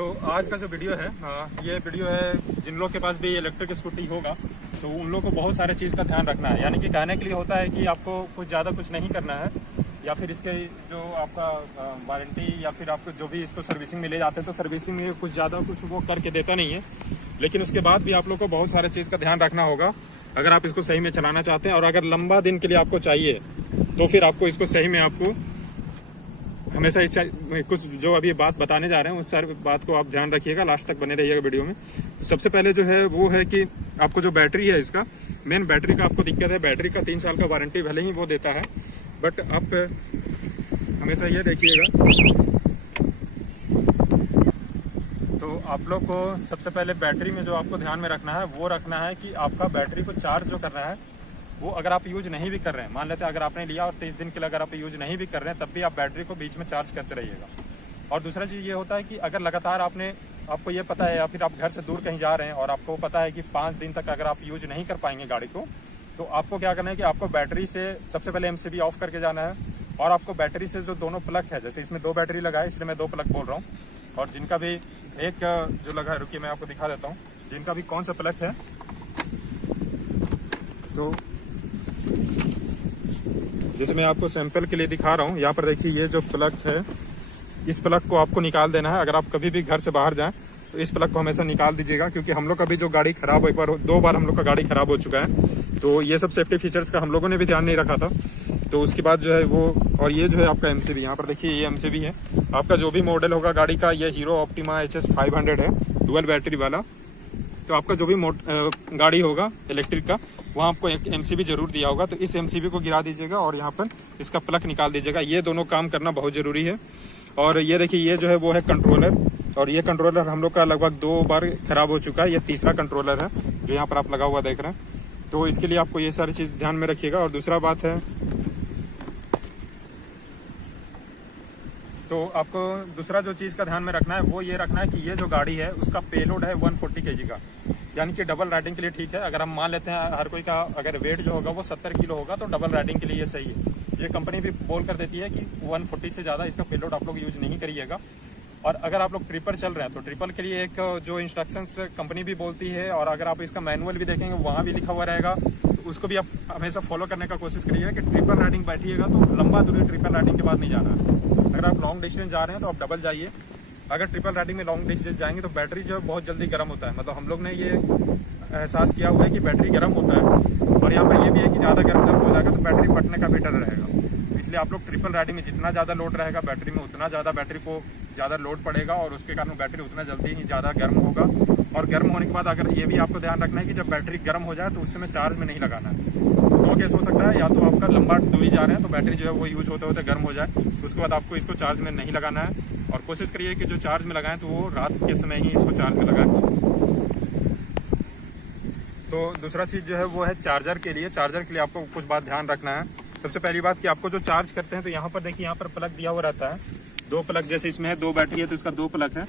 तो आज का जो वीडियो है ये वीडियो है जिन लोग के पास भी इलेक्ट्रिक स्कूटी होगा तो उन लोग को बहुत सारे चीज़ का ध्यान रखना है। यानी कि कहने के लिए होता है कि आपको कुछ ज़्यादा कुछ नहीं करना है, या फिर इसके जो आपका वारंटी या फिर आपको जो भी इसको सर्विसिंग में ले जाते हैं तो सर्विसिंग में कुछ ज़्यादा कुछ वो करके देता नहीं है। लेकिन उसके बाद भी आप लोग को बहुत सारे चीज़ का ध्यान रखना होगा अगर आप इसको सही में चलाना चाहते हैं। और अगर लंबा दिन के लिए आपको चाहिए तो फिर आपको इसको सही में आपको हमेशा इस कुछ जो अभी बात बताने जा रहे हैं उस सारी बात को आप ध्यान रखिएगा, लास्ट तक बने रहिएगा वीडियो में। सबसे पहले जो है वो है कि आपको जो बैटरी है इसका मेन बैटरी का आपको दिक्कत है। बैटरी का 3 साल का वारंटी भले ही वो देता है, बट आप हमेशा ये देखिएगा। तो आप लोग को सबसे पहले बैटरी में जो आपको ध्यान में रखना है वो रखना है कि आपका बैटरी को चार्ज जो करना है वो अगर आप यूज नहीं भी कर रहे हैं, मान लेते हैं अगर आपने लिया और 30 दिन के लिए अगर आप यूज नहीं भी कर रहे हैं तब भी आप बैटरी को बीच में चार्ज करते रहिएगा। और दूसरा चीज़ ये होता है कि अगर लगातार आपको ये पता है या फिर आप घर से दूर कहीं जा रहे हैं और आपको पता है कि 5 दिन तक अगर आप यूज नहीं कर पाएंगे गाड़ी को, तो आपको क्या करना है कि आपको बैटरी से सबसे पहले MCB ऑफ करके जाना है। और आपको बैटरी से जो दोनों प्लग है, जैसे इसमें 2 बैटरी लगा है इसलिए मैं 2 प्लग बोल रहा हूँ, और जिनका भी एक जो लगा है, रुकिए मैं आपको दिखा देता हूँ जिनका भी कौन सा प्लग है। तो जैसे मैं आपको सैंपल के लिए दिखा रहा हूँ, यहाँ पर देखिए ये जो प्लग है इस प्लग को आपको निकाल देना है। अगर आप कभी भी घर से बाहर जाएं तो इस प्लग को हमेशा निकाल दीजिएगा, क्योंकि हम लोग का भी जो गाड़ी खराब एक बार 2 बार हम लोग का गाड़ी खराब हो चुका है। तो ये सब सेफ्टी फीचर्स का हम लोगों ने भी ध्यान नहीं रखा था। तो उसके बाद जो है वो, और ये जो है आपका MCB, यहाँ पर देखिए ये MCB है आपका जो भी मॉडल होगा गाड़ी का। ये हीरो ऑप्टिमा HS 500 है, डुअल बैटरी वाला। तो आपका जो भी गाड़ी होगा इलेक्ट्रिक का वहाँ आपको एक MCB जरूर दिया होगा, तो इस MCB को गिरा दीजिएगा और यहाँ पर इसका प्लग निकाल दीजिएगा। ये दोनों काम करना बहुत ज़रूरी है। और ये देखिए ये जो है वो है कंट्रोलर, और ये कंट्रोलर हम लोग का लगभग 2 बार खराब हो चुका है। ये तीसरा कंट्रोलर है जो यहाँ पर आप लगा हुआ देख रहे हैं। तो इसके लिए आपको ये सारी चीज़ ध्यान में रखिएगा। और दूसरा बात है, तो आपको दूसरा जो चीज़ का ध्यान में रखना है वो ये रखना है कि ये जो गाड़ी है उसका पेलोड है 140 kg का, यानी कि डबल राइडिंग के लिए ठीक है। अगर हम मान लेते हैं हर कोई का अगर वेट जो होगा वो 70 किलो होगा तो डबल राइडिंग के लिए ये सही है। ये कंपनी भी बोल कर देती है कि 140 से ज़्यादा इसका पेलोड आप लोग यूज नहीं करिएगा। और अगर आप लोग ट्रिपल चल रहे हैं तो ट्रिपल के लिए एक जो इंस्ट्रक्शंस कंपनी भी बोलती है, और अगर आप इसका मैनुअल भी देखेंगे वहाँ भी लिखा हुआ रहेगा, तो उसको भी आप हमेशा फॉलो करने का कोशिश करिएगा कि ट्रिपल राइडिंग बैठिएगा तो लंबा दूरी ट्रिपल राइडिंग के बाद नहीं जाना है। अगर आप लॉन्ग डिस्टेंस जा रहे हैं तो आप डबल जाइए। अगर ट्रिपल राइडिंग में लॉन्ग डिस्टेंस जाएंगे तो बैटरी जो है बहुत जल्दी गर्म होता है। मतलब हम लोग ने ये एहसास किया हुआ है कि बैटरी गर्म होता है। और यहाँ पर ये भी है कि ज़्यादा गर्म जब हो जाएगा तो बैटरी फटने का भी डर रहेगा। इसलिए आप लोग ट्रिपल राइडिंग में जितना ज़्यादा लोड रहेगा बैटरी में उतना ज़्यादा बैटरी को ज़्यादा लोड पड़ेगा, और उसके कारण बैटरी उतना जल्दी ही ज़्यादा गर्म होगा। और गर्म होने के बाद अगर ये भी आपको ध्यान रखना है कि जब बैटरी गर्म हो जाए तो उस समय चार्ज में नहीं लगाना है। 2 केस हो सकता है, या तो आपका लंबा दूरी जा रहे हैं तो बैटरी जो है वो यूज होते होते गर्म हो जाए, उसके बाद आपको इसको चार्ज में नहीं लगाना है। और कोशिश करिए कि जो चार्ज में लगाएं तो वो रात के समय ही इसको चार्ज में लगाएं। तो दूसरा चीज़ जो है वो है चार्जर के लिए। चार्जर के लिए आपको कुछ बात ध्यान रखना है। सबसे पहली बात कि आपको जो चार्ज करते हैं तो यहाँ पर देखिए यहाँ पर प्लग दिया हुआ रहता है, 2 प्लग। जैसे इसमें है 2 बैटरी है तो इसका 2 प्लग है।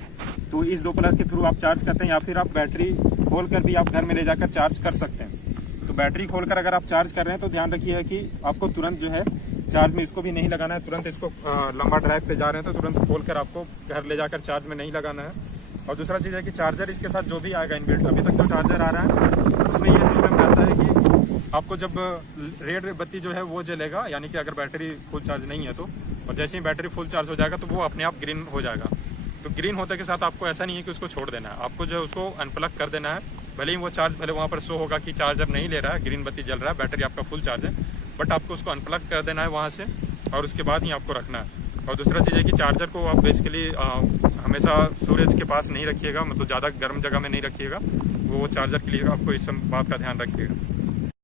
तो इस 2 प्लग के थ्रू आप चार्ज करते हैं, या फिर आप बैटरी खोल कर भी आप घर में ले जाकर चार्ज कर सकते हैं। तो बैटरी खोलकर अगर आप चार्ज कर रहे हैं तो ध्यान रखिए कि आपको तुरंत जो है चार्ज में इसको भी नहीं लगाना है। तुरंत इसको लंबा ड्राइव पे जा रहे हैं तो तुरंत खोलकर आपको घर ले जाकर चार्ज में नहीं लगाना है। और दूसरा चीज़ है कि चार्जर इसके साथ जो भी आएगा इनबिल्ट, अभी तक जो चार्जर आ रहा है उसमें ये सिस्टम रहता है कि आपको जब रेड बत्ती जो है वो जलेगा, यानी कि अगर बैटरी फुल चार्ज नहीं है तो, और जैसे ही बैटरी फुल चार्ज हो जाएगा तो वो अपने आप ग्रीन हो जाएगा। तो ग्रीन होने के साथ आपको ऐसा नहीं है कि उसको छोड़ देना है, आपको जो है उसको अनप्लग कर देना है। भले ही वो चार्ज भले वहाँ पर शो होगा कि चार्जर नहीं ले रहा है, ग्रीन बत्ती जल रहा है, बैटरी आपका फुल चार्ज है, बट आपको उसको अनप्लग कर देना है वहाँ से, और उसके बाद ही आपको रखना है। और दूसरा चीज़ है कि चार्जर को आप बेसिकली हमेशा सूरज के पास नहीं रखिएगा, मतलब ज़्यादा गर्म जगह में नहीं रखिएगा। वो चार्जर के लिए आपको इस बात का ध्यान रखिएगा।